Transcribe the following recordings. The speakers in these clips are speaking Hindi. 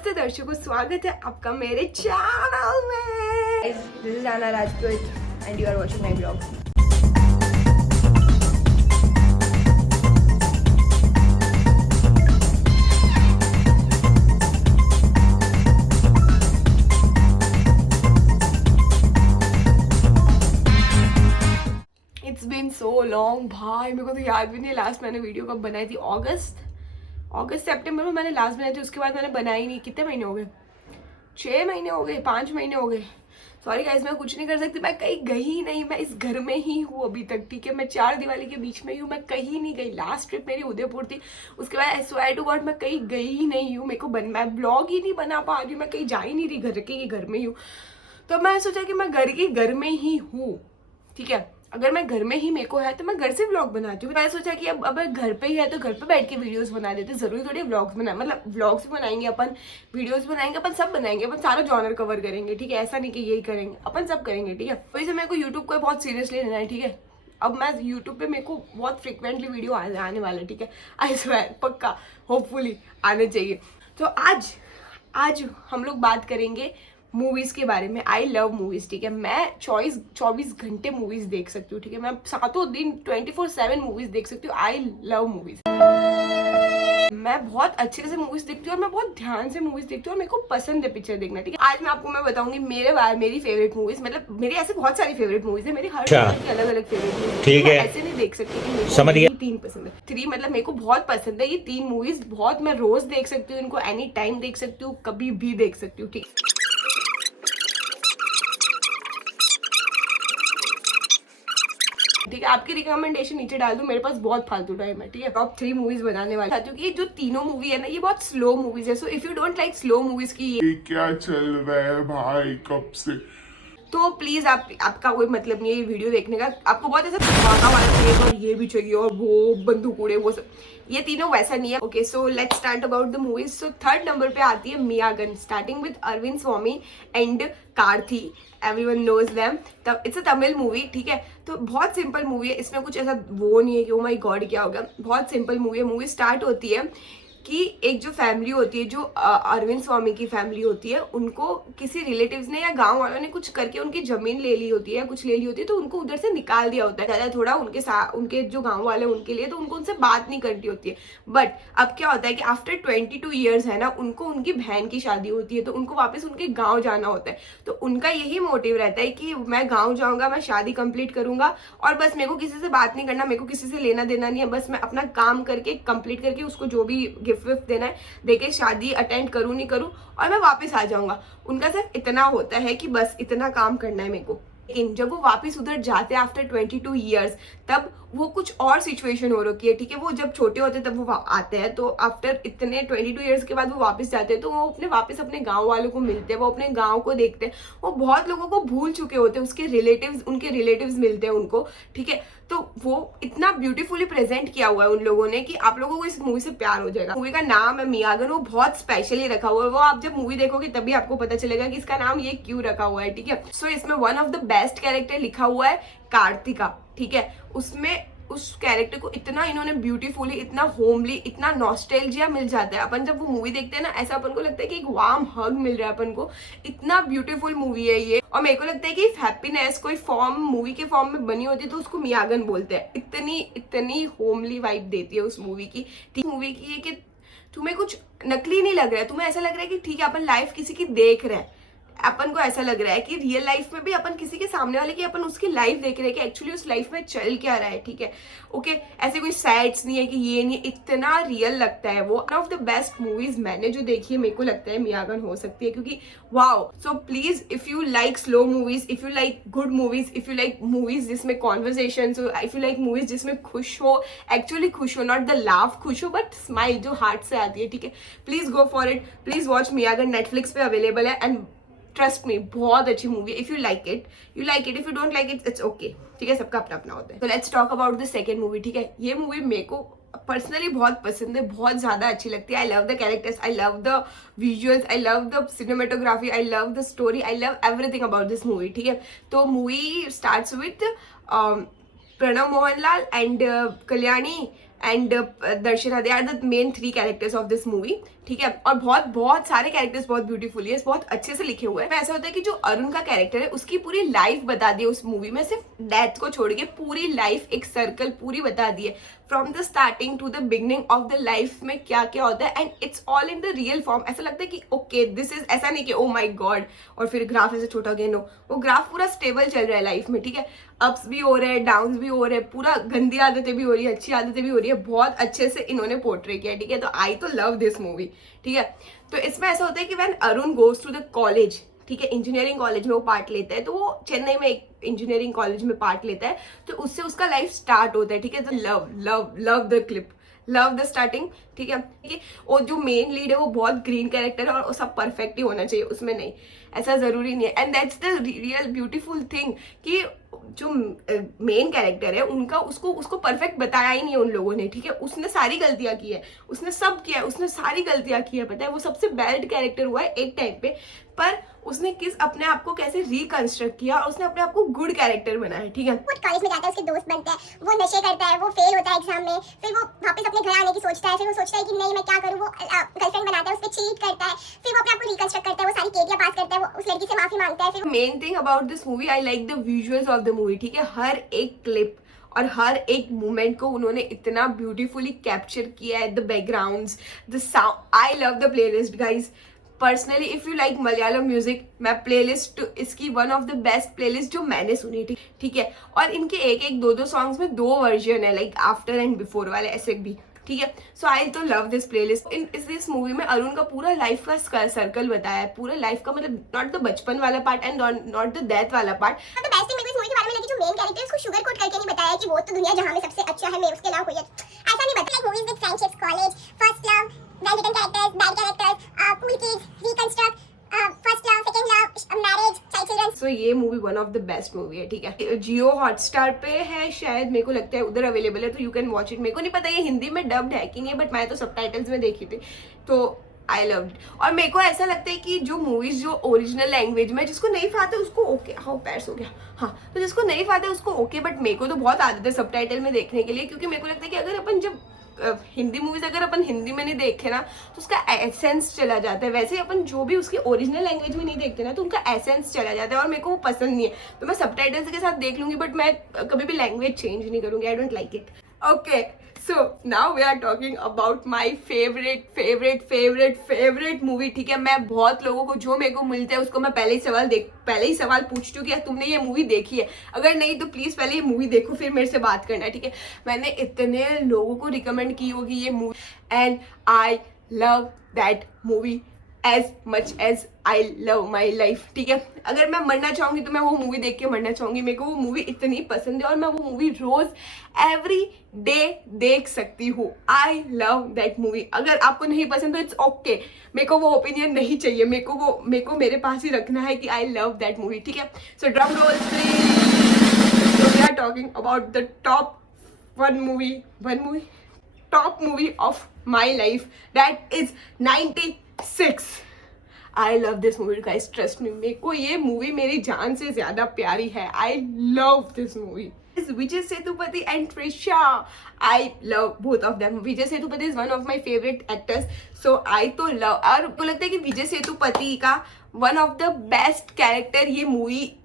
तो दर्शकों स्वागत है आपका मेरे चैनल में। This is Aana Rajput and you are watching my blog. It's been so long भाई, मेरे को तो याद भी नहीं लास्ट मैंने वीडियो कब बनाई थी। अगस्त सितंबर में मैंने लास्ट बनाई थी, उसके बाद मैंने बनाई नहीं। कितने महीने हो गए? 6 महीने हो गए, 5 महीने हो गए। सॉरी गाइस, मैं कुछ नहीं कर सकती, मैं कहीं गई ही नहीं, मैं इस घर में ही हूँ अभी तक। ठीक है, मैं 4 दिवाली के बीच में ही हूँ, मैं कहीं नहीं गई। लास्ट ट्रिप मेरी उदयपुर थी, उसके बाद आई स्वेयर टू गॉड मैं कहीं गई ही नहीं हूँ। मेरे को मैं ब्लॉग ही नहीं बना पा रही हूँ, मैं कहीं जा ही नहीं रही, घर में ही हूँ। तो मैं सोचा कि मैं घर में ही हूँ। ठीक है, अगर मैं घर में ही मेरे को है तो मैं घर से व्लॉग बनाती हूँ। मैंने सोचा कि अब घर पे ही है तो घर पे बैठ के वीडियोस बना देते। जरूरी थोड़ी व्लॉग्स बना, मतलब व्लॉग्स भी बनाएंगे अपन, वीडियोस बनाएंगे अपन, सब बनाएंगे अपन, सारा जॉनर कवर करेंगे। ठीक है, ऐसा नहीं कि यही करेंगे, अपन सब करेंगे। ठीक है, वैसे मेरे को यूट्यूब को बहुत सीरियसली लेना है। ठीक है, अब मैं यूट्यूब पे मेरे को बहुत फ्रिक्वेंटली वीडियो आने वाले। ठीक है, आई स्वेयर, पक्का, होपफुली आने चाहिए। तो आज हम लोग बात करेंगे मूवीज के बारे में। I love movies. ठीक है, मैं 24 घंटे मूवीज देख सकती हूँ। ठीक है, मैं सातों दिन 24/7 मूवीज देख सकती हूँ। I love movies. मैं बहुत अच्छे से मूवीज देखती हूँ और मैं बहुत ध्यान से मूवीज देखती हूँ और मेरे को पसंद है पिक्चर देखना। ठीक है, आज मैं बताऊंगी मेरी फेवरेट मूवीज। मतलब मेरी ऐसे बहुत सारी फेवरेट मूवीज है, मेरी हर की अलग अलग फेवरेट मूवीज। ठीक है, ऐसे नहीं देख सकती कि मेरे को 3 पसंद है। 3 मतलब मेरे को बहुत पसंद है ये 3 मूवीज। बहुत मैं रोज देख सकती हूँ इनको, एनी टाइम देख सकती हूँ, कभी भी देख सकती हूँ। ठीक है, ठीक है, आपकी रिकमेंडेशन नीचे डाल दूं, मेरे पास बहुत फालतू टाइम है। ठीक है, टॉप 3 मूवीज बनाने वाली हूँ, क्योंकि ये जो तीनों मूवी है ना, ये बहुत स्लो मूवीज है। So if you don't like slow movies की ये क्या चल रहा है भाई कब से, तो प्लीज आपका कोई मतलब नहीं है ये वीडियो देखने का। आपको बहुत ऐसा धमाका वाला चाहिए और ये भी चाहिए और वो बंदूक उड़े वो सब, ये तीनों वैसा नहीं है। Okay, so let's start about the movies. So 3rd number पे आती है Meiyazhagan, starting with Arvind Swami and Karthi. Everyone knows them. It's a Tamil movie. ठीक है, तो बहुत सिंपल मूवी है, इसमें कुछ ऐसा वो नहीं है कि ओ माय गॉड क्या होगा। बहुत सिंपल मूवी है। मूवी स्टार्ट होती है कि एक जो फैमिली होती है, जो अरविंद स्वामी की फैमिली होती है, उनको किसी रिलेटिव्स ने या गांव वालों ने कुछ करके उनकी जमीन ले ली होती है या कुछ ले ली होती है, तो उनको उधर से निकाल दिया होता है। ज्यादा थोड़ा उनके साथ, उनके जो गांव वाले उनके लिए, तो उनको उनसे बात नहीं करनी होती है। बट अब क्या होता है कि आफ्टर 22 ईयर्स है ना, उनको उनकी बहन की शादी होती है, तो उनको वापस उनके गाँव जाना होता है। तो उनका यही मोटिव रहता है कि मैं गाँव जाऊंगा, मैं शादी कंप्लीट करूंगा और बस मेरे को किसी से बात नहीं करना, मेरे को किसी से लेना देना नहीं है, बस मैं अपना काम करके कंप्लीट करके उसको जो भी गिफ्ट विफ्ट देना है देके शादी अटेंड करूं नहीं करूं और मैं वापस आ जाऊंगा। उनका सिर्फ इतना होता है कि बस इतना काम करना है मेरे को। लेकिन जब वो वापस उधर जाते हैं आफ्टर 22 ईयर्स, तब वो कुछ और सिचुएशन हो रखी है। ठीक है, वो जब छोटे होते तब वो आते हैं, तो आफ्टर इतने 22 ईयर्स के बाद वो वापस जाते हैं, तो वो वापस अपने गांव वालों को मिलते हैं, वो अपने गांव को देखते हैं। वो बहुत लोगों को भूल चुके होते हैं, उनके रिलेटिव्स मिलते हैं उनको। ठीक है, तो वो इतना ब्यूटीफुली प्रेजेंट किया हुआ है उन लोगों ने कि आप लोगों को इस मूवी से प्यार हो जाएगा। मूवी का नाम है मियागन, वो बहुत स्पेशली रखा हुआ है। वो आप जब मूवी देखोगे तभी आपको पता चलेगा कि इसका नाम ये क्यों रखा हुआ है। ठीक है, सो इसमें one of the best character लिखा हुआ है कार्तिका। ठीक है, उसमें उस कैरेक्टर को इतना इन्होंने ब्यूटीफुली, इतना होमली, इतना नॉस्टैल्जिया मिल जाता है। अपन जब वो मूवी देखते हैं ना, ऐसा अपन को लगता है कि एक वार्म हग मिल रहा है अपन को। इतना ब्यूटीफुल मूवी है ये। और मेरे को लगता है कि हैप्पीनेस कोई फॉर्म मूवी के फॉर्म में बनी होती है तो उसको मियागन बोलते हैं। इतनी होमली वाइब देती है उस मूवी की। मूवी की है कि तुम्हें कुछ नकली नहीं लग रहा है, तुम्हें ऐसा लग रहा है कि ठीक है अपन लाइफ किसी की देख रहे हैं। अपन को ऐसा लग रहा है कि रियल लाइफ में भी अपन किसी के सामने वाले की अपन उसकी लाइफ देख रहे हैं कि एक्चुअली उस लाइफ में चल क्या रहा है। ठीक है, ओके, ऐसे कोई सैड्स नहीं है कि ये नहीं, इतना रियल लगता है वो। One of the best movies मैंने जो देखी है, मेरे को लगता है मियागन हो सकती है, क्योंकि wow. So please, if you like slow movies, if you like good movies, if you like movies जिसमें कॉन्वर्सेशन हो, इफ यू लाइक मूवीज जिसमें खुश हो, एक्चुअली खुश हो, नॉट द लाफ खुश हो, बट स्माइल जो हार्ट से आती है। ठीक है, please go for it, please watch Meiyazhagan. Netflix पे अवेलेबल है एंड ट्रस्ट मी, बहुत अच्छी मूवी है। If you like it you like it, if you don't like it it's okay. ठीक है, सबका अपना अपना होता है। तो let's talk about the second movie. ठीक है, ये मूवी मेरे को पर्सनली बहुत पसंद है, बहुत ज्यादा अच्छी लगती है। I love the characters, I love the visuals, I love the cinematography, I love the story, I love everything about this movie. ठीक है, तो movie starts with Pranav Mohanlal and Kalyani and Darshana. They are the main 3 characters of this movie. ठीक है। और बहुत बहुत सारे कैरेक्टर्स बहुत ब्यूटीफुली है, बहुत अच्छे से लिखे हुए हैं। ऐसा होता है कि जो अरुण का कैरेक्टर है उसकी पूरी लाइफ बता दी उस मूवी में, सिर्फ डेथ को छोड़ के पूरी लाइफ एक सर्कल पूरी बता दी है, from the starting to the beginning of the life में क्या क्या होता है, and it's all in the real form. ऐसा लगता है कि ओके दिस इज, ऐसा नहीं कि ओ माई गॉड और फिर ग्राफ ऐसे छोटा गया, नो, वो ग्राफ पूरा स्टेबल चल रहा है लाइफ में, ठीक है। अप्स भी हो रहे हैं, डाउन्स भी हो रहे हैं, पूरा गंदी आदतें भी हो रही है, अच्छी आदतें भी हो रही है, बहुत अच्छे से इन्होंने पोर्ट्रे किया, ठीक है। तो आई तो लव दिस मूवी, ठीक है। तो इसमें ऐसा होता है कि when Arun goes to the college, ठीक है, इंजीनियरिंग कॉलेज में वो पार्ट लेता है, तो वो चेन्नई में एक इंजीनियरिंग कॉलेज में पार्ट लेता है, तो उससे उसका लाइफ स्टार्ट होता है, ठीक है। तो love love love the clip, love the starting, ठीक है। और जो मेन लीड है वो बहुत ग्रीन कैरेक्टर है और वो सब परफेक्ट ही होना चाहिए, उसमें नहीं, ऐसा जरूरी नहीं है। And that's the real beautiful thing कि जो मेन कैरेक्टर है उनका उसको परफेक्ट बताया ही नहीं है उन लोगों ने, ठीक है। उसने सारी गलतियां की है, उसने सब किया है, उसने सारी गलतियां की है, पता है। वो सबसे बैड कैरेक्टर हुआ है एक टाइम पे, पर उसने अपने आप को कैसे रिकंस्ट्रक्ट किया और उसने अपने आप को गुड कैरेक्टर बनाया, ठीक है। वो कॉलेज में जाता है, उसके दोस्त बनते हैं, वो नशे करता है, वो फेल होता है एग्जाम में, फिर वो वापस अपने घर आने की सोचता है, फिर वो सोचता है कि नहीं मैं क्या करूं, वो गर्लफ्रेंड बनाता है, उस पर चीट करता है, फिर वो अपने आप को रिकंस्ट्रक्ट करता है, वो सारी केटियां पास करता है, वो उस लड़की से माफी मांगता है। फिर main thing about this movie, I like the visuals of the movie, ठीक है। हर एक क्लिप और हर एक मोमेंट को उन्होंने इतना ब्यूटीफुली कैप्चर किया है, the backgrounds, the sound. I love the playlist guys. Personally if you like Malayalam music, मैं प्लेलिस्ट इसकी one of the best playlist जो मैंने सुनी, ठीक है। और इनके एक दो सॉन्ग्स में 2 वर्जन है, लाइक आफ्टर एंड बिफोर वाले, ऐसे भी, ठीक है। सो आई तो love this playlist. In this movie में अरुण का पूरा लाइफ का सर्कल बताया है, पूरा लाइफ का, मतलब नॉट द बचपन वाला part and not the death वाला पार्ट। तो बेस्ट थिंग मेरे को इस मूवी के बारे में लगी, जो मेन कैरेक्टर है उसको शुगर कोट करके नहीं बताया कि वो तो दुनिया जहां में सबसे अच्छा है, मैं उसके अलावा कोई ऐसा नहीं बताया। Movies with friendships, college, first love, well written characters, bad characters, cool kids, reconstruct, first love, second love, marriage, child children. So ये movie one of the best movie है, ठीक है। जियो हॉटस्टार पे है शायद, मेरे को लगता है उधर अवेलेबल है, तो यू कैन वॉच इट। मेरे को नहीं पता ये हिंदी में डब्ड है कि नहीं, बट मैं तो सबटाइटल्स में देखी थी, तो आई लव इट। और मेरे को ऐसा लगता है कि जो मूवीज जो ओरिजिनल लैंग्वेज में, जिसको नहीं पाते उसको ओके, हाँ पैर्स हो गया, हाँ, तो जिसको नहीं पाते उसको ओके, बट मेरे को तो बहुत आदत है सबटाइटल में देखने के लिए, क्योंकि मेरे को लगता है कि अगर अपन जब हिंदी मूवीज अगर अपन हिंदी में नहीं देखे ना तो उसका एसेंस चला जाता है। वैसे अपन जो भी उसकी ओरिजिनल लैंग्वेज में नहीं देखते ना तो उनका एसेंस चला जाता है, और मेरे को वो पसंद नहीं है। तो मैं सबटाइटल्स के साथ देख लूंगी, बट मैं कभी भी लैंग्वेज चेंज नहीं करूंगी, I don't like it. Okay, so now we are talking about my favourite movie, ठीक है। मैं बहुत लोगों को जो मेरे को मिलता है उसको मैं पहले ही सवाल पूछती हूँ कि तुमने ये मूवी देखी है, अगर नहीं तो प्लीज पहले ये मूवी देखो फिर मेरे से बात करना, ठीक है। मैंने इतने लोगों को रिकमेंड की होगी ये movie, and I love that movie as much as I love my life, ठीक है। अगर मैं मरना चाहूंगी तो मैं वो मूवी देख के मरना चाहूंगी। मेरे को वो मूवी इतनी पसंद है और मैं वो मूवी रोज एवरी डे देख सकती हूँ। आई लव दैट मूवी। अगर आपको नहीं पसंद तो इट्स ओके, मेरे को वो ओपिनियन नहीं चाहिए, मेरे को मेरे पास ही रखना है कि आई लव दैट मूवी, ठीक है। So drum rolls please. So we are talking about the top movie of my life, that is 96। I love this movie guys, trust me, मेरे को ये मूवी मेरी जान से ज्यादा प्यारी है। I love this movie. Vijay Sethupathi and Trisha, I love both of them. Vijay Sethupathi is one of my favourite actors, so I तो लव। और मुझको लगता है कि विजय सेतुपति का one of the best character ये मूवी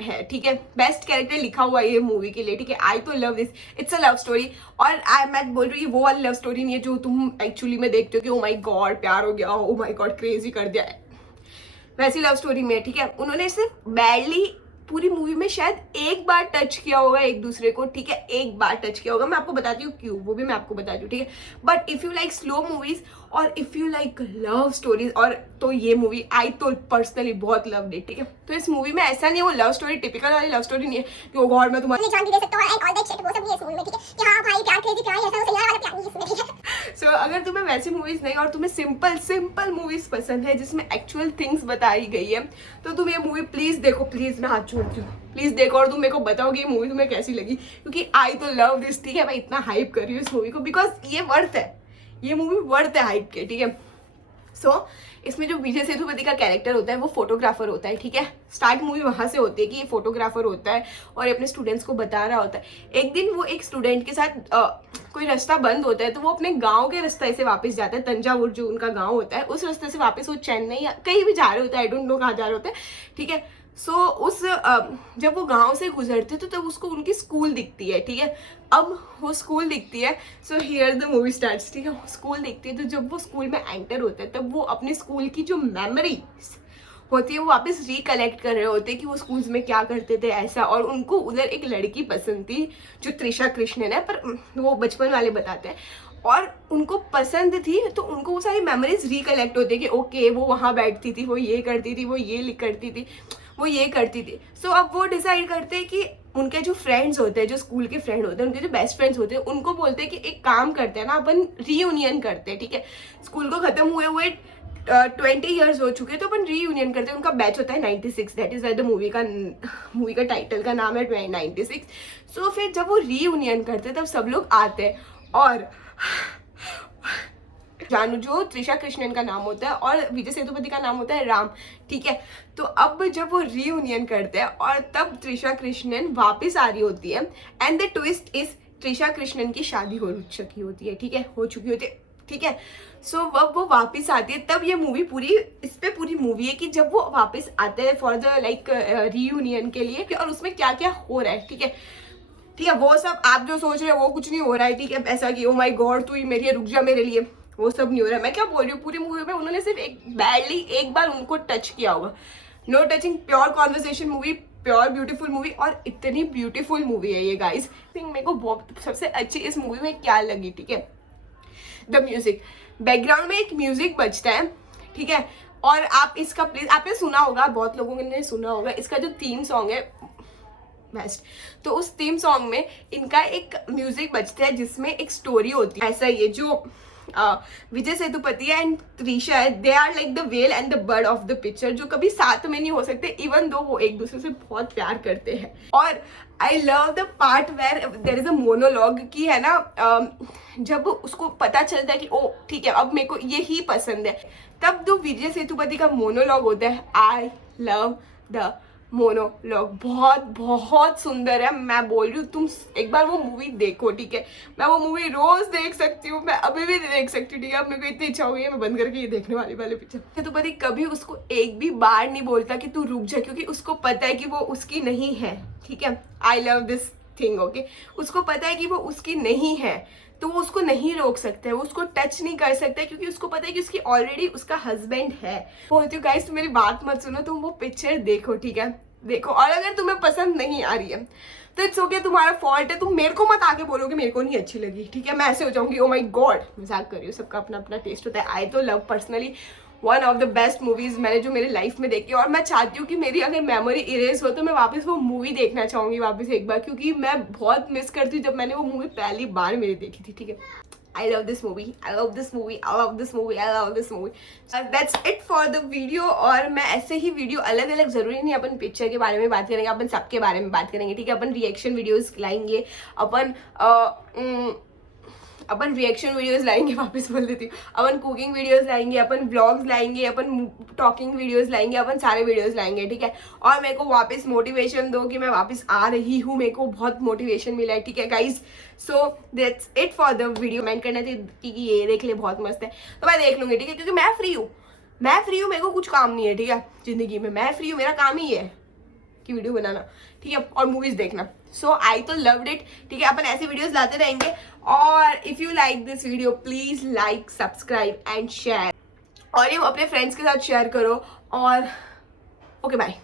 है, ठीक है। बेस्ट कैरेक्टर लिखा हुआ है ये मूवी के लिए, ठीक है। आई तो love this, it's a love story. और मैं बोल रही हूँ वो वाली लव स्टोरी नहीं है जो तुम एक्चुअली में देखते हो कि ओ माय गॉड प्यार हो गया, ओ माय गॉड क्रेजी कर दिया, वैसी लव स्टोरी में, ठीक है। उन्होंने सिर्फ बैडली पूरी मूवी में शायद एक बार टच किया होगा एक दूसरे को, ठीक है, एक बार टच किया होगा। मैं आपको बताती हूँ क्यों, वो भी मैं आपको बताती हूँ, ठीक है। But if you like slow movies और if you like love stories, और तो ये मूवी आई तो पर्सनली बहुत लव इट, ठीक है। तो इस मूवी में ऐसा नहीं है, वो लव स्टोरी टिपिकल वाली लव स्टोरी नहीं है कि ओ गॉड मैं तुम्हारी जान भी दे सकता हूं एंड ऑल दैट शिट, वो सब नहीं है इस मूवी में, ठीक है। कि हां भाई प्यार क्रेजी प्यार ऐसा वो वाला प्यार नहीं है इसमें, ठीक है। सो अगर तुम्हें वैसी मूवीज नहीं और तुम्हें सिंपल मूवीज पसंद है जिसमें एक्चुअल थिंग्स बताई गई है तो तुम ये मूवी प्लीज देखो, प्लीज, मैं हाथ जोड़ती हूँ, प्लीज देखो। और तुम मेरे को बताओ कि ये मूवी तुम्हें कैसी लगी, क्योंकि आई तो लव दिस, ठीक है। मैं इतना हाइप कर रही हूँ इस मूवी को बिकॉज ये वर्थ है, ये मूवी वर्थ है हाइप के, ठीक है। सो इसमें जो विजय सेतुपति का कैरेक्टर होता है वो फोटोग्राफर होता है, ठीक है। स्टार्ट मूवी वहां से होती है कि ये फोटोग्राफर होता है और अपने स्टूडेंट्स को बता रहा होता है। एक दिन वो एक स्टूडेंट के साथ कोई रास्ता बंद होता है, तो वो अपने गांव के रास्ते से वापस जाता है, तंजावुर जो उनका गांव होता है उस रास्ते से वापस वो चेन्नई या कहीं भी जा रहे होते हैं, आई डोंट नो कहाँ जा रहे होते हैं, ठीक है। सो जब वो गांव से गुजरते तो तब उसको उनकी स्कूल दिखती है, ठीक है। अब वो स्कूल दिखती है, so here the movie starts, ठीक है। स्कूल दिखती है तो जब वो स्कूल में एंटर होता है तब वो अपने स्कूल की जो मेमोरीज होती है वो वापस रिकलेक्ट कर रहे होते हैं कि वो स्कूल्स में क्या करते थे ऐसा। और उनको उधर एक लड़की पसंद थी जो त्रिशा कृष्णन है, पर वो बचपन वाले बताते हैं, और उनको पसंद थी तो उनको वो सारी मेमोरीज रिकलेक्ट होती है कि ओके वो वहाँ बैठती थी, वो ये करती थी, वो ये करती थी, वो ये करती थी। सो अब वो डिसाइड करते हैं कि उनके जो फ्रेंड्स होते हैं, जो स्कूल के फ्रेंड होते हैं, उनके जो बेस्ट फ्रेंड्स होते हैं, उनको बोलते हैं कि एक काम करते हैं ना, अपन रीयूनियन करते हैं, ठीक है। स्कूल को खत्म हुए 20 ईयर्स हो चुके तो अपन रीयूनियन करते हैं। उनका बैच होता है 96, दैट इज द मूवी का टाइटल का नाम है 96। सो फिर जब वो रीयूनियन करते हैं तब सब लोग आते हैं और जानू जो त्रिशा कृष्णन का नाम होता है और विजय सेतुपति का नाम होता है राम, ठीक है। तो अब जब वो रीयूनियन करते हैं और तब त्रिशा कृष्णन वापस आ रही होती है, and the twist is Trisha Krishnan की शादी हो चुकी होती है, ठीक है, हो चुकी होती है, ठीक है। सो अब वो वापस आती है, तब ये मूवी पूरी इस पे पूरी मूवी है कि जब वो वापस आते हैं फॉर द लाइक रीयूनियन के लिए, और उसमें क्या क्या हो रहा है, ठीक है। ठीक है, वो सब आप जो सोच रहे हो वो कुछ नहीं हो रहा है, ठीक है। ऐसा कि ओ माय गॉड तू ही मेरी रुक जा मेरे लिए, वो सब नहीं हो रहा है। मैं क्या बोल रही हूँ, पूरी मूवी में उन्होंने सिर्फ एक बार उनको टच किया होगा। No touching, pure conversation movie, pure beautiful movie, और इतनी ब्यूटीफुल मूवी है ये गाइस। मेरे को बहुत सबसे अच्छी इस मूवी में क्या लगी, ठीक है, द म्यूजिक। बैकग्राउंड में एक म्यूजिक बजता है, ठीक है, और आप इसका प्लीज आपने सुना होगा, बहुत लोगों ने सुना होगा, इसका जो थीम सॉन्ग है बेस्ट। तो उस थीम सॉन्ग में इनका एक म्यूजिक बजता है जिसमें एक स्टोरी होती है। ऐसा ये जो विजय सेतुपति एंड त्रिशा है, they are like the well and the bird of the picture, जो कभी साथ में नहीं हो सकते इवन दो वो एक दूसरे से बहुत प्यार करते हैं। और I love the part where there is a monologue की है ना, जब उसको पता चलता है कि ओ ठीक है अब मेरे को ये ही पसंद है, तब जो विजय सेतुपति का मोनोलॉग होता है, आई लव द मोनोलॉग, बहुत बहुत सुंदर है। मैं बोल रही हूँ तुम एक बार वो मूवी देखो, ठीक है। मैं वो मूवी रोज देख सकती हूँ, मैं अभी भी देख सकती हूँ, ठीक है। अब मेरे को इतनी इच्छा हो गई है मैं बंद करके ये देखने वाले पिक्चर। सेतुपति कभी उसको एक भी बार नहीं बोलता कि तू रुक जा, क्योंकि उसको पता है कि वो उसकी नहीं है, ठीक है। I love this thing, okay. उसको पता है कि वो उसकी नहीं है तो वो उसको नहीं रोक सकते, वो उसको टच नहीं कर सकते, क्योंकि उसको पता है कि उसकी ऑलरेडी उसका हस्बैंड है। बोलती हूँ गाइस, तुम मेरी बात मत सुनो, तुम वो पिक्चर देखो, ठीक है, देखो। और अगर तुम्हें पसंद नहीं आ रही है तो इट्स ओके, तुम्हारा फॉल्ट है। तुम मेरे को मत आके बोलोगे मेरे को नहीं अच्छी लगी, ठीक है। मैं ऐसे हो जाऊंगी ओ माय गॉड, मजाक कर रही हूँ, सबका अपना अपना टेस्ट होता है। आई तो love personally one of the best movies मैंने जो मेरे लाइफ में देखी, और मैं चाहती हूँ कि मेरी अगर मेमोरी इरेज हो तो मैं वापस वो मूवी देखना चाहूंगी वापस एक बार, क्योंकि मैं बहुत मिस करती हूँ जब मैंने वो मूवी पहली बार मेरी देखी थी, ठीक है। I love this movie, I love this movie, I love this movie, I love this movie. That's it for the video. और मैं ऐसे ही वीडियो अलग अलग, जरूरी नहीं अपन पिक्चर के बारे में बात करेंगे, अपन सबके बारे में बात करेंगे, ठीक है। अपन रिएक्शन वीडियोस लाएंगे, अपन रिएक्शन वीडियोस लाएंगे, वापस बोल देती हूँ, अपन कुकिंग वीडियोस लाएंगे, अपन व्लॉग्स लाएंगे, अपन टॉकिंग वीडियोस लाएंगे, अपन सारे वीडियोस लाएंगे, ठीक है। और मेरे को वापस मोटिवेशन दो कि मैं वापस आ रही हूँ, मेरे को बहुत मोटिवेशन मिला है, ठीक है guys. So that's it for the video. Comment करना थी कि ये देख ले बहुत मस्त है, तो मैं देख लूँगी, ठीक है, क्योंकि मैं फ्री हूँ, मेरे को कुछ काम नहीं है, ठीक है, जिंदगी में मैं फ्री हूँ, मेरा काम ही है कि वीडियो बनाना, ठीक है, और मूवीज देखना। सो आई तो लव्ड इट, ठीक है। अपन ऐसे वीडियोस लाते रहेंगे, और if you like this video please like, subscribe and share, और ये अपने फ्रेंड्स के साथ शेयर करो। और ओके बाय।